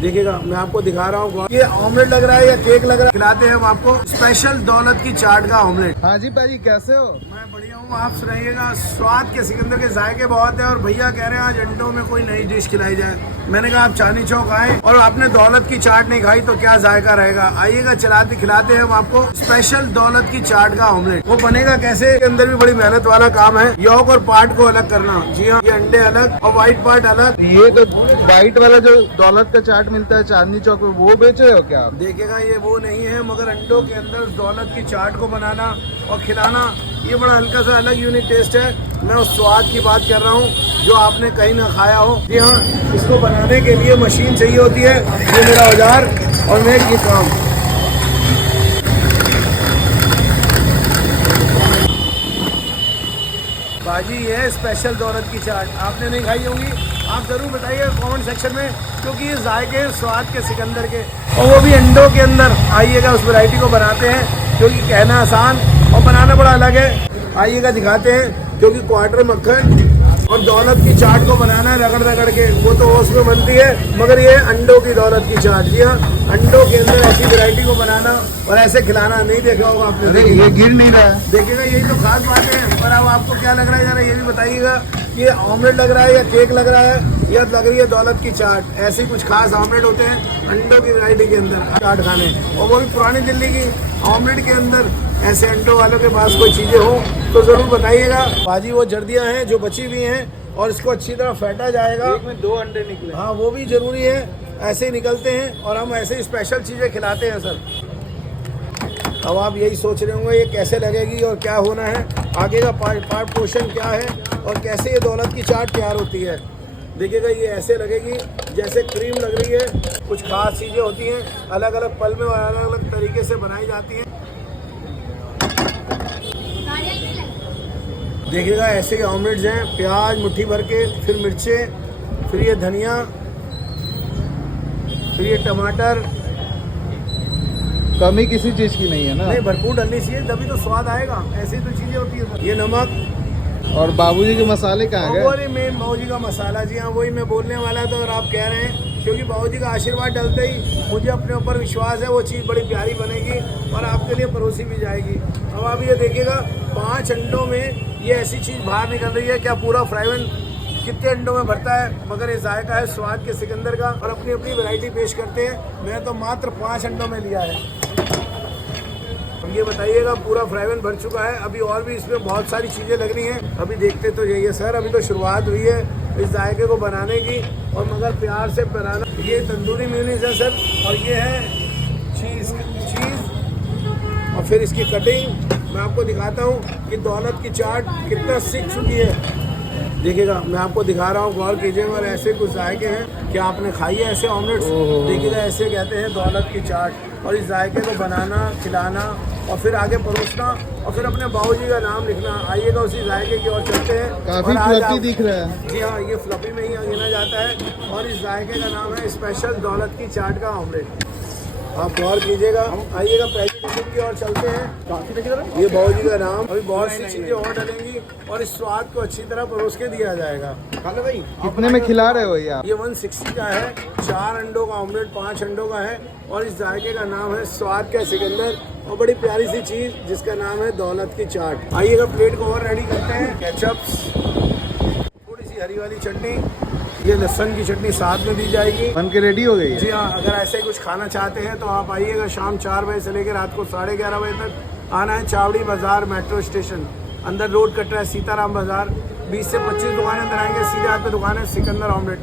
देखिएगा मैं आपको दिखा रहा हूँ, ये ऑमलेट लग रहा है या केक लग रहा है, खिलाते हैं हम आपको स्पेशल दौलत की चाट का ऑमलेट। हाँ जी भाजी, कैसे हो? मैं बढ़िया हूँ, आप सुनाइएगा। स्वाद के सिकंदर के जायके बहुत है और भैया कह रहे हैं आज अंडों में कोई नई डिश खिलाई जाए। मैंने कहा आप चांदनी चौक आए और आपने दौलत की चाट नहीं खाई तो क्या जायका रहेगा। आइएगा चलाते खिलाते हैं हम आपको स्पेशल दौलत की चाट का ऑमलेट। वो बनेगा कैसे, के अंदर भी बड़ी मेहनत वाला काम है। यॉक और पार्ट को अलग करना। जी हाँ, ये अंडे अलग और व्हाइट पार्ट अलग। ये तो वाइट वाला जो दौलत का चाट मिलता है चांदनी चौक में, वो बेच रहे हो क्या आप? देखिएगा ये वो नहीं है, मगर अंडों के अंदर दौलत की चाट को बनाना और खिलाना, ये बड़ा हल्का सा अलग यूनिक टेस्ट है। मैं उस स्वाद की बात कर रहा हूँ जो आपने कहीं ना खाया हो। जी हाँ, इसको बनाने के लिए मशीन चाहिए होती है। ये मेरा औजार और मैं ये काम। बाजी ये है स्पेशल दौलत की चाट, आपने नहीं खाई होगी, आप जरूर बताइए कमेंट सेक्शन में, क्योंकि ये जायके स्वाद के सिकंदर के, और वो भी अंडों के अंदर। आइएगा उस वैरायटी को बनाते हैं, क्योंकि कहना आसान और बनाना बड़ा अलग है। आइएगा दिखाते हैं, क्योंकि क्वार्टर मक्खन और दौलत की चाट को बनाना है रगड़ रगड़ के, वो तो उसमें बनती है, मगर ये अंडों की दौलत की चाट। जी हाँ, अंडों के अंदर ऐसी वैरायटी को बनाना और ऐसे खिलाना नहीं देखा होगा आपने। अरे ये गिर नहीं रहा है। देखिएगा यही तो खास बात है। और अब आपको क्या लग रहा है जरा ये भी बताइएगा, ये ऑमलेट लग रहा है या केक लग रहा है या लग रही है दौलत की चाट। ऐसे कुछ खास ऑमलेट होते हैं अंडों की वैरायटी के अंदर चाट खाने, और वो भी पुरानी दिल्ली की ऑमलेट के अंदर। ऐसे अंडों वालों के पास कोई चीजें हो तो जरूर बताइएगा। बाजी वो जर्दियां हैं जो बची हुई हैं, और इसको अच्छी तरह फेंटा जाएगा। एक में 2 अंडे निकले। हाँ, वो भी जरूरी है, ऐसे ही निकलते हैं और हम ऐसे ही स्पेशल चीजें खिलाते हैं सर। अब आप यही सोच रहे होंगे ये कैसे लगेगी और क्या होना है, आगे का पार्ट पोर्शन क्या है और कैसे ये दौलत की चाट तैयार होती है। देखिएगा ये ऐसे लगेगी जैसे क्रीम लग रही है। कुछ खास चीज़ें होती हैं, अलग अलग पल में और अलग अलग तरीके से बनाई जाती हैं। देखिएगा ऐसे के ऑमलेट्स हैं, प्याज मुट्ठी भर के, फिर मिर्चें, फिर ये धनिया, फिर ये टमाटर। कमी किसी चीज की नहीं है ना? नहीं, भरपूर डालनी चाहिए तभी तो स्वाद आएगा। ऐसी तो चीजें होती है। ये नमक और बाबूजी के मसाले कहाँ गए? वो मेन बाबूजी का मसाला। जी हाँ, वही मैं बोलने वाला था और आप कह रहे हैं, क्योंकि बाबूजी का आशीर्वाद डलते ही मुझे अपने ऊपर विश्वास है वो चीज़ बड़ी प्यारी बनेगी और आपके लिए परोसी भी जाएगी। अब आप ये देखिएगा 5 अंडों में ये ऐसी चीज़ बाहर निकल रही है। क्या पूरा फ्राइवन कितने अंडों में भरता है, मगर ये जायका है स्वाद के सिकंदर का, और अपनी अपनी वैरायटी पेश करते हैं। मैंने तो मात्र 5 अंडों में लिया है। ये बताइएगा पूरा फ्राइवन भर चुका है, अभी और भी इसमें बहुत सारी चीज़ें लगनी हैं। अभी देखते तो यही है सर, अभी तो शुरुआत हुई है इस जायके को बनाने की, और मगर प्यार से बनाना। ये तंदूरी मेयोनीज है सर, और ये है चीज़, और फिर इसकी कटिंग मैं आपको दिखाता हूँ कि दौलत की चाट कितना सीख चुकी है। देखिएगा मैं आपको दिखा रहा हूँ, गौर कीजिएगा। और ऐसे कुछ जायके हैं, क्या आपने खाई है ऐसे ऑमलेट्स? देखिएगा ऐसे कहते हैं दौलत की चाट। और इस जायके को बनाना, खिलाना और फिर आगे परोसना और फिर अपने बाबूजी का नाम लिखना। आइएगा उसी जायके की ओर चलते हैं। काफी फ्लफी दिख रहा है। जी हाँ, ये फ्लफी में ही गिना जाता है, और इस जायके का नाम है स्पेशल दौलत की चाट का ऑमलेट। आप गौर कीजिएगा। आइएगा पहली डिश की ओर चलते हैं। ये बाबूजी का नाम, अभी बहुत सी चीजें और डलेंगी और इस स्वाद को अच्छी तरह परोस के दिया जाएगा। भाई कितने में खिला रहे हो ये आप? ये 160 का है, 4 अंडों का ऑमलेट, 5 अंडों का है, और इस जायके का नाम है स्वाद का सिकंदर, और बड़ी प्यारी सी चीज जिसका नाम है दौलत की चाट। आइएगा प्लेट को और रेडी करते हैं। केचप्स, थोड़ी सी हरी वाली चटनी, ये लहसुन की चटनी साथ में दी जाएगी। बन के रेडी हो गई है? जी हाँ, अगर ऐसे कुछ खाना चाहते हैं तो आप आइएगा। शाम 4 बजे से लेकर रात को 11:30 बजे तक आना है। चावड़ी बाजार मेट्रो स्टेशन, अंदर रोड कट रहा है सीताराम बाजार। 20 से 25 दुकानें अंदर आएंगे, सीधे हाथ पे दुकान है सिकंदर ऑमलेट।